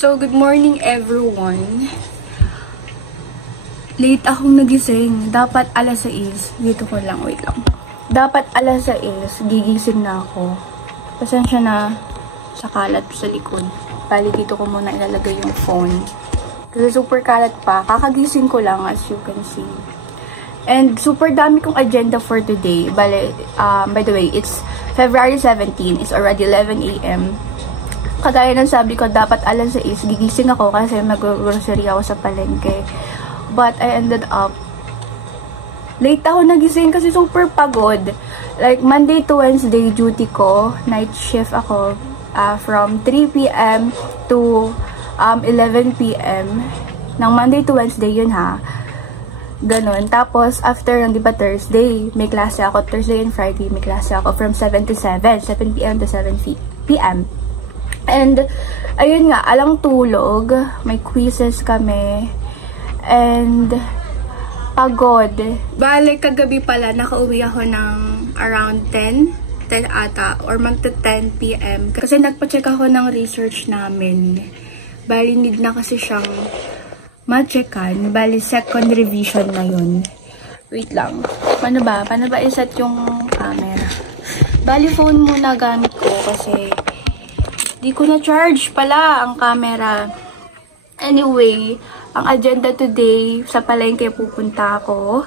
So, good morning everyone. Late akong nagising. Dapat alas 6. Dito ko lang, wait lang. Dapat alas 6, gigising na ako. Pasensya na sa kalat sa likod. Bali, dito ko muna ilalagay yung phone. Kasi super kalat pa. Kakagising ko lang, as you can see. And super dami kong agenda for today. Bali, by the way, it's February 17. It's already 11 AM. Kagaya ng sabi ko, dapat alas 6, gigising ako kasi mag-grocery ako sa palengke. But I ended up, late ako nagising kasi super pagod. Like, Monday to Wednesday duty ko, night shift ako, from 3 PM to 11 PM. Ng Monday to Wednesday yun ha. Ganon. Tapos, after ng diba Thursday, may klase ako. Thursday and Friday, may klase ako from 7 to 7. 7 PM to 7 PM. And, ayun nga, alang tulog. May quizzes kami. And, pagod. Bale, kagabi pala, nakauwi ako ng around 10 ata, or magta 10 PM. Kasi nagpa-check ako ng research namin. Bali, need na kasi siyang ma-checkan. Bali, second revision na yun. Wait lang. Paano ba? Paano ba iset yung camera? Bali, phone muna gamit ko kasi di ko na-charge pala ang camera. Anyway, ang agenda today, sa palengke pupunta ako.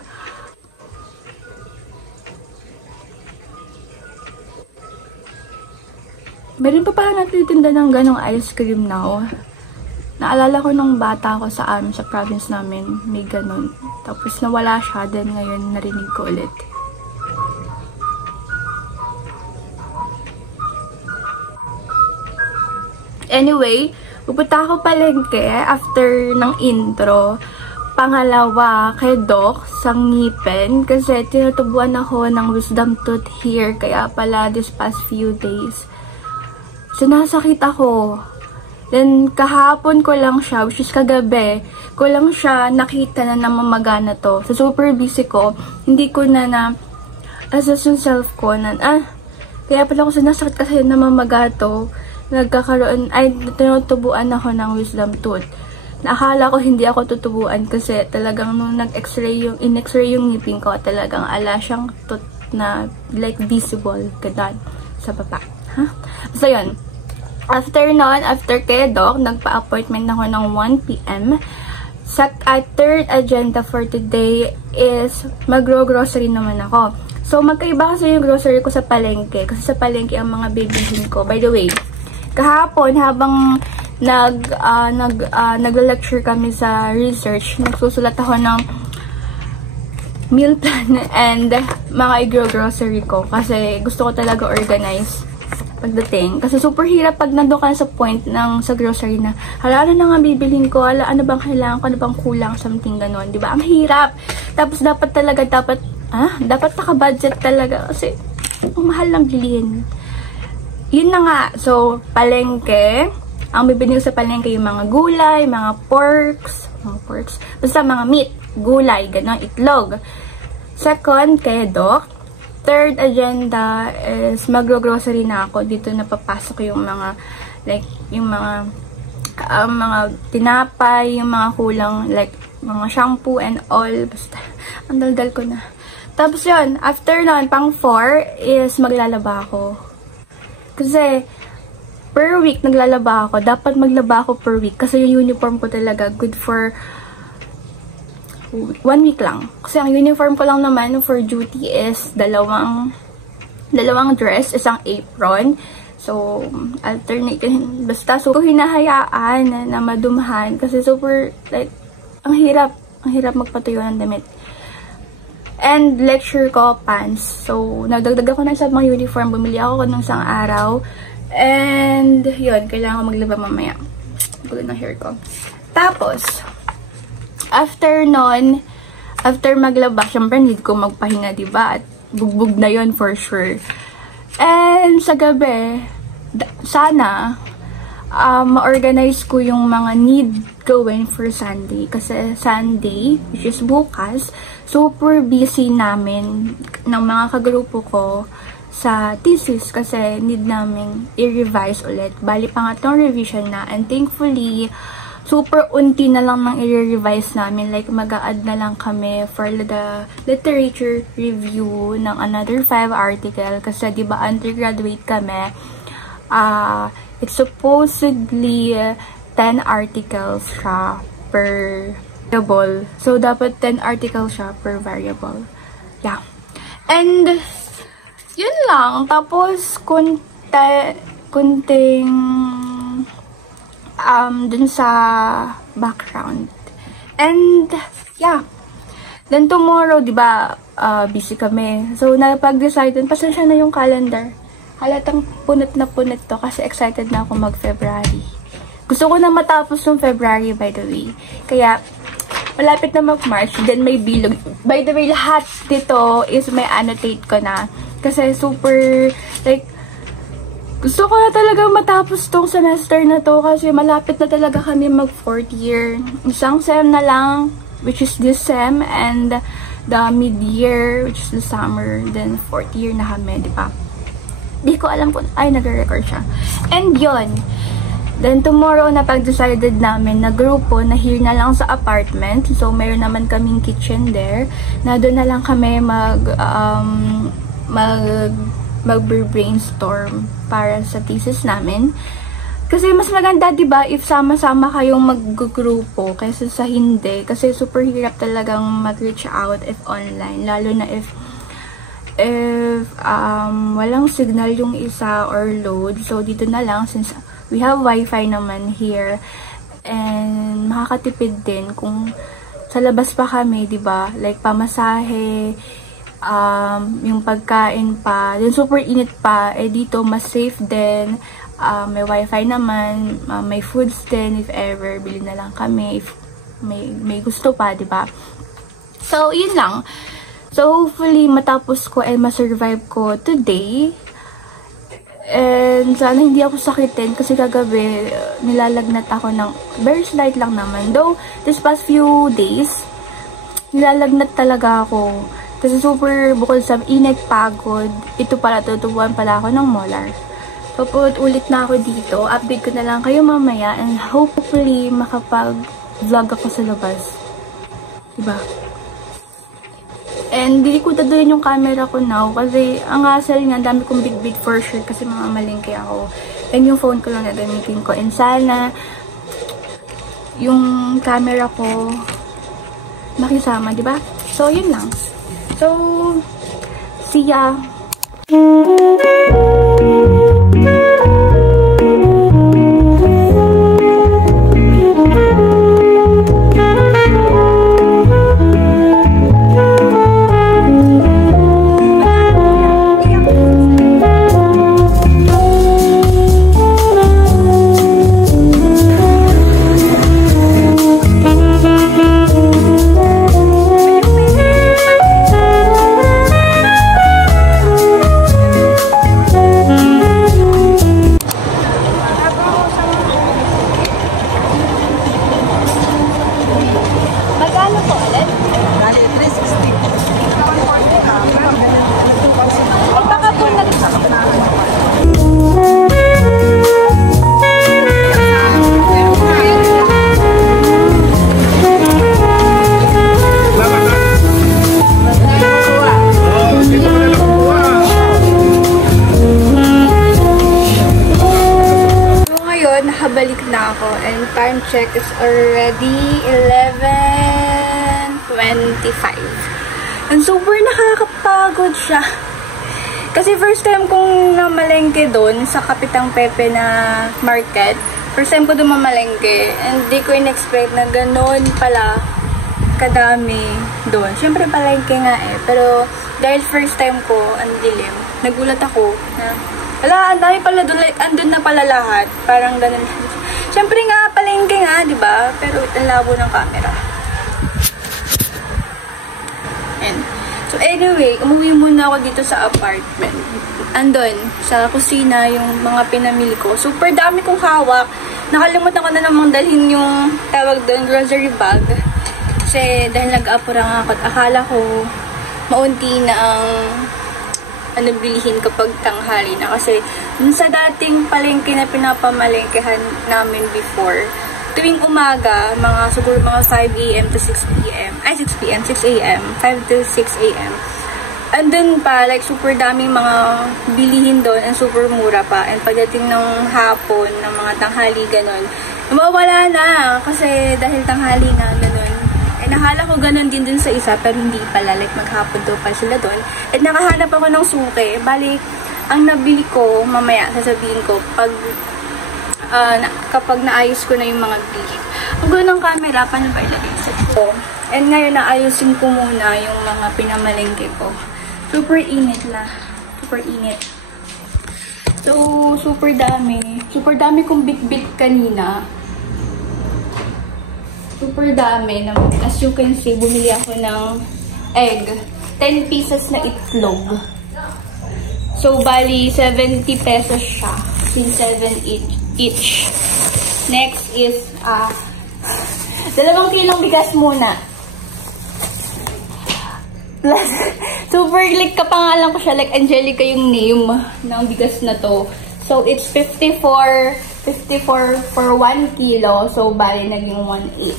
Meron pa pala natitinda ng ganong ice cream now. Naalala ko nung bata ako sa province namin, may ganon. Tapos nawala siya, then ngayon narinig ko ulit. Anyway, pupunta ako palengke after ng intro. Pangalawa, kay Doc sa ngipin. Kasi tinutubuan ako ng wisdom tooth here. Kaya pala this past few days, sinasakit ako. Then, kahapon ko lang siya, which is kagabi, ko lang siya nakita na namamaga na to. Sa super busy ko, hindi ko na assess yung self ko na, kaya pala ako sinasakit kasi namamaga to. Nagkakaroon, tinutubuan ako ng wisdom tooth. Nakala ko hindi ako tutubuan kasi talagang nung in-x-ray yung ngipin ko, talagang ala siyang tooth na like visible kadad sa baba. So yun. After nun, after kay Doc, nagpa-appointment ako ng 1 PM. Third agenda for today is mag-grocery naman ako. So magkaiba kasi yung grocery ko sa palengke. Kasi sa palengke ang mga bibilhin ko. By the way, kahapon, habang nag-lecture kami sa research, nagsusulat ako ng meal plan and mga i-grocery ko. Kasi gusto ko talaga organize pagdating. Kasi super hirap pag nandun ka sa point sa grocery na, hala, ano na nga bibilhin ko? Hala, ano bang kailangan ko? Ano bang kulang? Something ganon. Diba? Ang hirap. Tapos dapat naka-budget talaga. Kasi, ang mahal lang bilhin. Yun na nga. So, palengke. Ang bibili ko sa palengke yung mga gulay, mga porks. Basta mga meat, gulay, gano'n, itlog. Second, kay Doc. Third agenda is mag-grocery na ako. Dito napapasok yung mga, like, yung mga tinapay, yung mga kulang, like, mga shampoo and all. Basta, ang daldal ko na. Tapos yun, after nun, pang 4 is maglalaba ako. Kasi, per week naglalaba ako. Dapat maglaba ako per week. Kasi yung uniform ko talaga good for 1 week lang. Kasi ang uniform ko lang naman for duty is dalawang dress, isang apron. So, alternate. Basta, so, hinahayaan na madumhan. Kasi super, like, ang hirap magpatuyo ng damit. And lecture ko, pants. So, nagdagdag ako ng isang mga uniform. Bumili ako ng isang araw. And, yun, kailangan ko maglaba mamaya. Pagod ng hair ko. Tapos, after nun, after maglaba, syempre need ko magpahinga, diba? At bugbog na yun for sure. And, sa gabi, sana, ma-organize ko yung mga need gawin for Sunday. Kasi Sunday, which is bukas, super busy namin ng mga kagrupo ko sa thesis kasi need namin i-revise ulit. Bali, pangatlong revision na, and thankfully, super unti na lang nang i-revise namin. Like, mag-a-add na lang kami for the literature review ng another 5 article. Kasi, di ba, undergraduate kami. It's supposedly 10 articles siya per variable. So, dapat 10 articles siya per variable. Yeah. And, yun lang. Tapos, kunting dun sa background. And, yeah. Then, tomorrow, diba, busy kami. So, napag-decide, pasensya na yung calendar. Halatang punot na punot to kasi excited na ako mag-February. Gusto ko na matapos yung February, by the way. Kaya, malapit na mag-March, then may bilog. By the way, lahat dito is may annotate ko na. Kasi super, like, gusto ko na talaga matapos tong semester na to kasi malapit na talaga kami mag 4th year. Isang sem na lang, which is this sem, and the mid-year, which is the summer, then 4th year na kami, di ba? Di ko alam kung, ay, nag-record siya. And yon. Then tomorrow, napag-decided namin na grupo na here na lang sa apartment. So, mayroon naman kaming kitchen there. Na doon na lang kami mag-brainstorm para sa thesis namin. Kasi mas maganda, diba, if sama-sama kayong mag-grupo kaysa sa hindi. Kasi super hirap talagang mag-reach out if online. Lalo na if walang signal yung isa or load. So, dito na lang since we have wifi naman here. And makakatipid din kung sa labas pa kami, diba? Like, pamasahe, yung pagkain pa, then super init pa, dito mas safe din, may wifi naman, may foods din if ever, bili na lang kami if may gusto pa, diba? So, yun lang. So, hopefully, matapos ko and masurvive ko today. And sana hindi ako sakitin kasi kagabi nilalagnat ako ng very slight lang naman. Though, this past few days, nilalagnat talaga ako. Kasi super, bukod sa init, pagod, ito pala, tutubuan pala ako ng molar. So, ulit na ako dito. Update ko na lang kayo mamaya. And hopefully, makapag-vlog ako sa labas. Diba? And hindi ko dadalhin yung camera ko now. Kasi ang hassle nga, dami kong big for sure. Kasi mamamalingke ako. And yung phone ko lang na gamitin ko. And sana, yung camera ko, makisama, diba? So, yun lang. So, see ya! Nakabalik na ako and time check is already 11:25. And super nakakapagod siya. Kasi first time kong namalengke doon sa Kapitang Pepe na market. First time ko doon mamalengke and di ko in-expect na gano'n pala kadami doon. Siyempre palengke nga eh. Pero dahil first time ko, ang dilim, nagulat ako na wala, ang dami pala doon, like, andun na pala lahat. Parang ganun. Siyempre nga, palengke nga, di ba? Pero ang labo ng camera. And, so anyway, umuwi muna ako dito sa apartment. Andun, sa kusina, yung mga pinamili ko. Super dami kong hawak. Nakalimutan ko na namang dalhin yung tawag doon, grocery bag. Kasi dahil nag-apura nga ako at akala ko maunti na ang ano bilihin kapag tanghali na. Kasi dun sa dating palengke na pinapamalengkehan namin before, tuwing umaga, siguro mga 5 AM to 6 PM, 6 PM, 6 AM, 5 to 6 AM, andun pa, like, super daming mga bilihin doon and super mura pa. And pagdating ng hapon, ng mga tanghali, ganun, mawawala na. Kasi dahil tanghali na, ganun. And nakala ko ganun din dun sa isa, pero hindi pala. Like, maghapon daw pa sila doon. And nakahanap ako ng suke. Bali, ang nabili ko, mamaya, sasabihin ko, kapag naayos ko na yung mga bili. Ang gulo ng camera, paano ba ilagay sa ito? And ngayon, naayusin ko muna yung mga pinamalengke ko. Super init na. Super init. So, super dami. Super dami kong bit-bit kanina. Super dami. As you can see, bumili ako ng egg. 10 pieces na itlog. So, bali, 70 pesos siya. Since 7 each. Next is, 2 kilong bigas muna. Plus, super, like, kapangalan ko siya, like, Angelica yung name ng bigas na to. So, it's 54 for 1 kilo. So, bali, naging 1/8.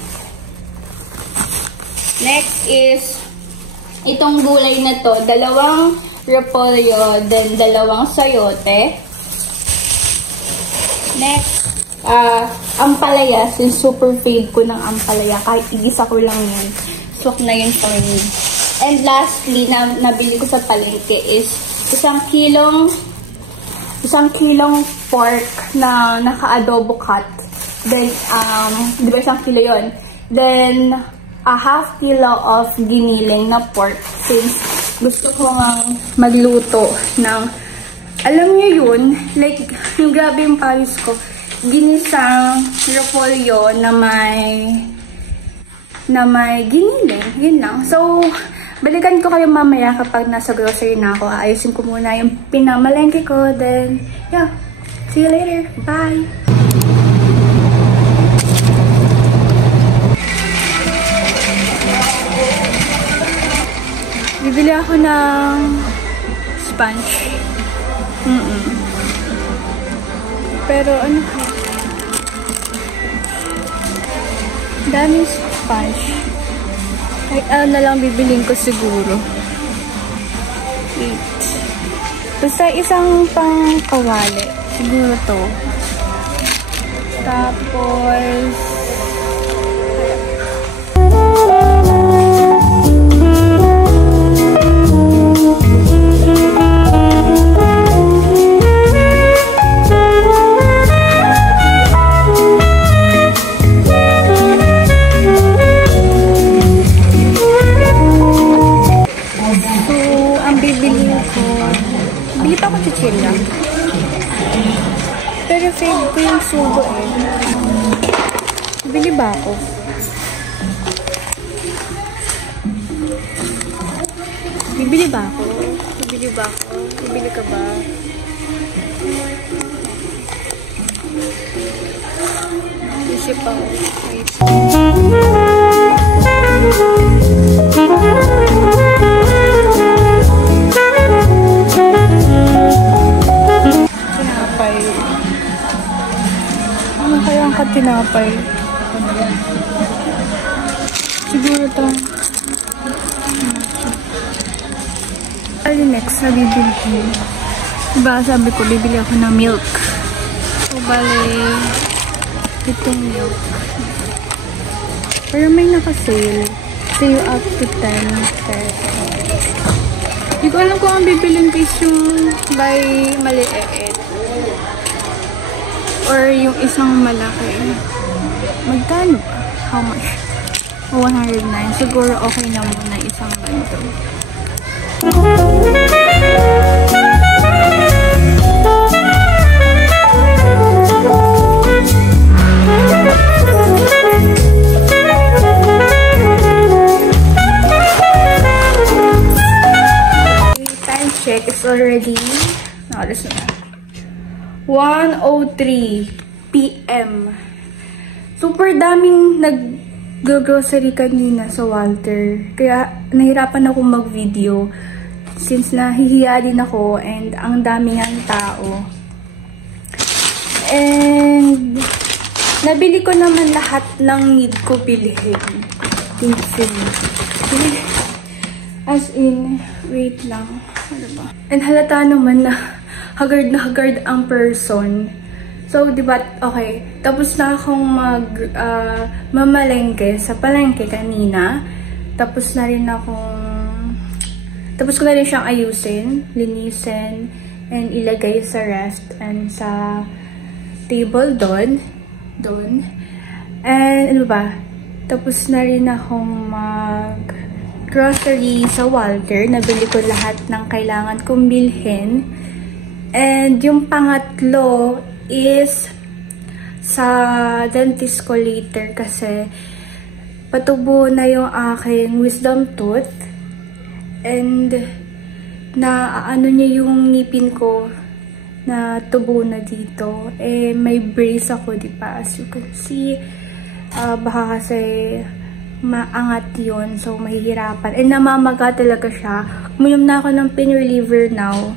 Next is, itong gulay na to, 2 repolyo, then 2 sayote. Next, ampalaya, since super fade ko ng ampalaya, kahit igisa ko lang yan, swak na yun for me. And lastly, nabili ko sa palengke is 1 kilong pork na naka-adobo cut. Then, di ba 1 kilo yun? Then, a half kilo of giniling na pork since gusto ko ngang magluto ng, alam niyo yun, like, yung grabe yung pawis ko, ginisang repolyo na may giniling. Yun lang. So, balikan ko kayo mamaya kapag nasa grocery na ako. Ayusin ko muna yung pinamalengke ko. Then, yeah. See you later. Bye! Bibili ako ng sponge. Pero ano ka? Daming sponge. Kahit ano na lang bibiling ko siguro. 8. Basta isang pang kawali. Siguro to. Tapos bili pa ako chichirya. Pero fave ko yung sugo eh. Bili ba ako? Bibili ba ako? Bibili ba ako? Bibili ka ba? Isip ako. Ano kaya ang katinapay? Siguro to. Ano next na bibili ko? Diba sabi ko bibili ako ng milk. So bale, itong milk. Pero may naka-sale. Sale up to 10 pesos. Hindi ko alam kung ang bibiling case yung by maliit. Or yung isang malaki. Magkano ba? How much? 109. Siguro okay na muna isang ganito. Time check is already, listen na. 1:03 PM. Super daming nag-grocery kanina sa Walter. Kaya nahirapan ako mag-video. Since nahihiya din ako and ang dami ng tao. And nabili ko naman lahat ng need ko bilhin. As in, wait lang. Ano ba? And halata naman na haggard ang person. So, diba, okay. Tapos na akong mamalengke sa palengke kanina. Tapos ko na rin siyang ayusin, linisin, and ilagay sa rest and sa table doon. And ano ba? Tapos na rin akong grocery sa Walter. Nabili ko lahat ng kailangan kong bilhin. And yung pangatlo is sa dentist ko later kasi patubo na yung aking wisdom tooth. And ano niya yung ngipin ko na tubo na dito. Eh, may brace ako, diba? As you can see, baka kasi maangat yun. So, mahihirapan. And namamaga talaga siya. Uminom na ako ng pain reliever now.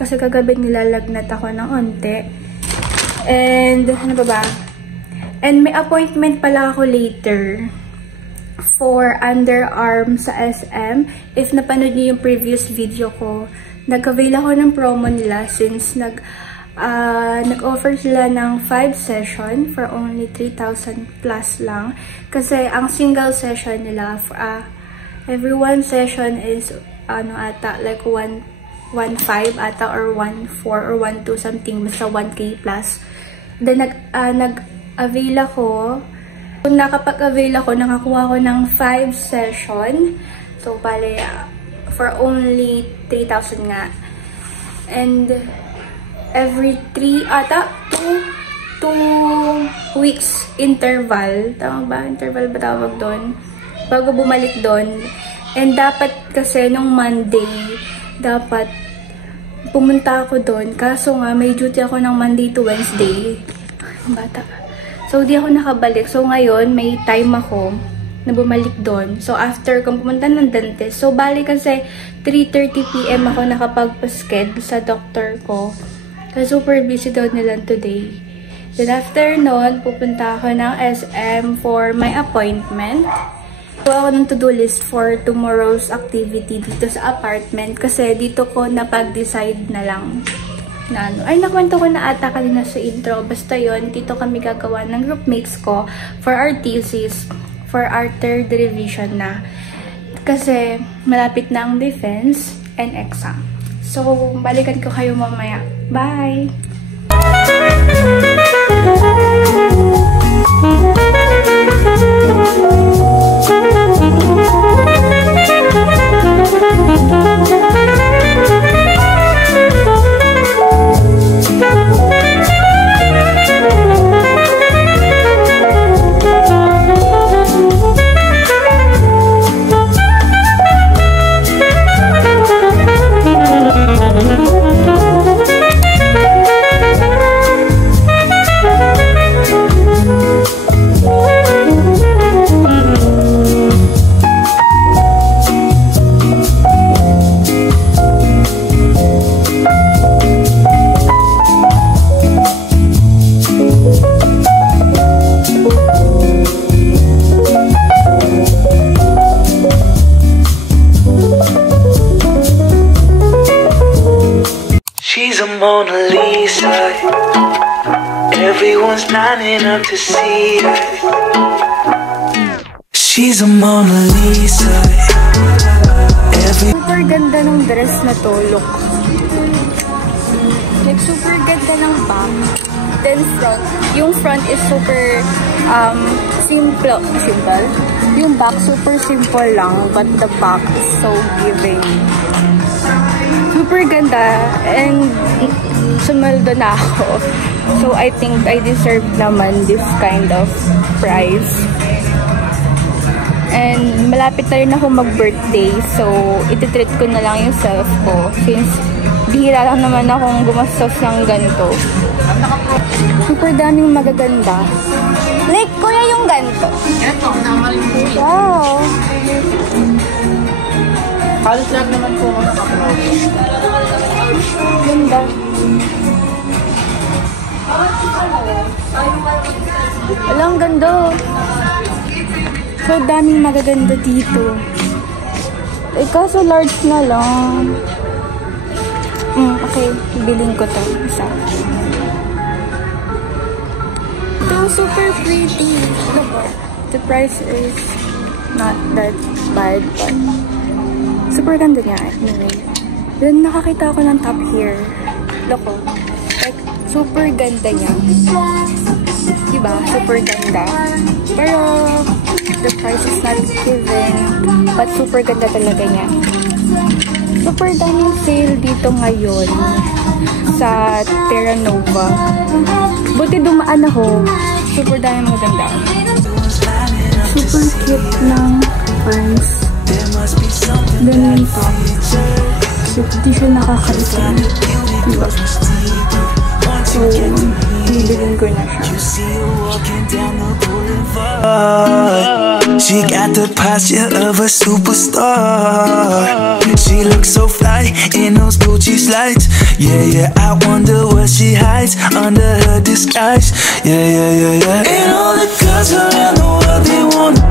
Kasi kagabi nilalagnat ako ng onte. And, ano ba ba? And may appointment pala ako later for underarm sa SM. If napanood niyo yung previous video ko, nag-avail ako ng promo nila since nag-offer sila ng 5 session for only 3,000 plus lang. Kasi ang single session nila, every one session is, like 1.5 ata or 1.4 or 1.2 something, basta 1K plus. Then, nag-avail ako. Kung nakapag-avail ako, nakakuha ko ng 5 session. So, bale, for only 3,000 nga. And, every 2 weeks interval. Tama ba? Interval ba tawag doon? Bago bumalik doon. And dapat kasi nung Monday, dapat pumunta ako doon. Kaso nga, may duty ako ng Monday to Wednesday. Bata. So, di ako nakabalik. So, ngayon, may time ako na bumalik doon. So, after kung pumunta ng dentist. So, bali kasi 3:30 PM ako nakapagpasked sa doctor ko. Kasi super busy daw nila today. Then after nun, pupunta ako ng SM for my appointment. Kuha ako ng to-do list for tomorrow's activity dito sa apartment. Kasi dito ko napag-decide na lang na ano. Ay, nakwento ko na ata kanina sa intro. Basta yon, dito kami gagawa ng group mates ko for our thesis, for our third revision na. Kasi malapit na ang defense and exam. So, balikan ko kayo mamaya. Bye! Mona Lisa, everyone's lining up to see her. She's a Mona Lisa. Super ganda ng dress na to, look. Like, super ganda ng back. Then front. Yung front is super simple. Yung back super simple lang, but the back is so giving. Super ganda, and sumaldo na ako. So, I think I deserve naman this kind of price. And malapit na rin ako mag-birthday, so ititreat ko na lang yung self ko since bihira lang naman akong gumastos ng ganito. Super daming magaganda. Like, kuya, yung ganito. Wow! Halos lahat naman po ako nakapromo. Ganda. Wala, ang ganda. So, daming magaganda dito. Eh, kaso large na lang. Okay, biling ko to. Isa. Ito, super pretty. Look, the price is not that bad, but super ganda niya anyway. Then, nakakita ko ng top here. Look, like, super ganda niya. Diba? Super ganda. Pero, the price is not given, but super ganda talaga niya. Super daming sale dito ngayon sa Terra Nova. Buti dumaan ako. Super daming maganda. Super cute ng pants. Then yung top. Di siya nakakalitan. Diba? So, bibilin ko na siya. She got the posture of a superstar. She looks so fly in those Gucci slides. Yeah, yeah, I wonder what she hides under her disguise. Yeah, yeah, yeah, yeah. And all the girls around the world, they want